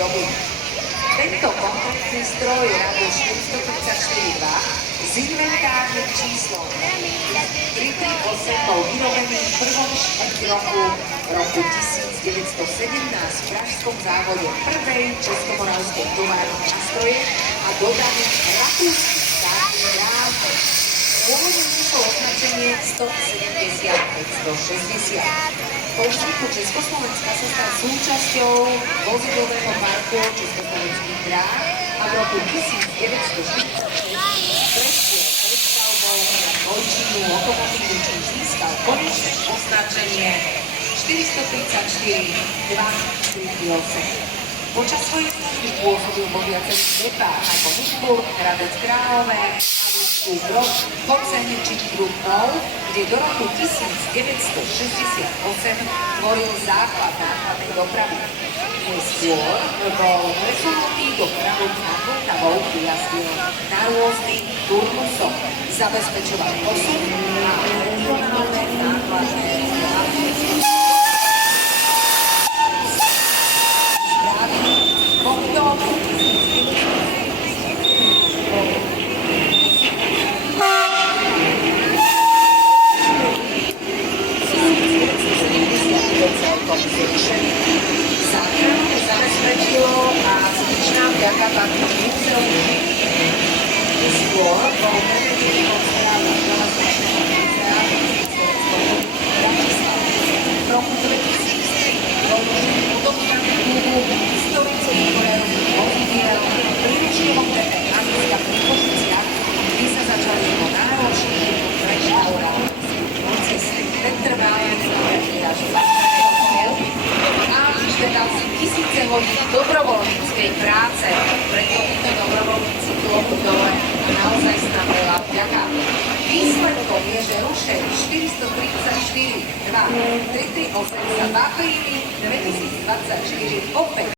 dobu. Tento konkrétny stroj radu 434.2 s inventárnym číslom 338 bol vyrobený v prvom štvrť roku 1917 v pražskom závode prvej českomoravskej továrny nástroje a dodaný rakúskym štátnym rámom. Pôvodne vyšlo označenie 170-560. Po vzniku Československa sa stal súčasťou vozidlového parku Československých dráh a v roku 1946 prešiel predstavbou na dvojčinú lokomotívu, čím získal konečné označenie 434-238. Počas svojej služby pôsobil vo viacerých depách ako Dušburg, Hradec Králové, Avíčku, Brod, Koceň či Krupnov, kde do roku 1968 tvoril základ nákladnej dopravy. Neskôr bol presunutý do pravou nákladovou prijazdil na rôznych turnusoch, zabezpečoval posun a regionálne nákladné dopravy. Zabezpečilo a zvyčná vďaka takým múzeum. Skôr bol prevedený od správa železničného múzea v roku 2000 bol možný podobný klubu historických kolejových vozidiel pri Ruškovom DP Aniska pri Košiciach, kde sa začali jeho náročný reštaurátorský proces. Ten trvá až a vyžadal si tisíce hodín dobrovoľníckej práce. Preto títo dobrovoľníci klopu dole a naozaj sa veľa vďaka. Výsledkom je, že rušeň 434-2-338 sa v apríli 2024 opäť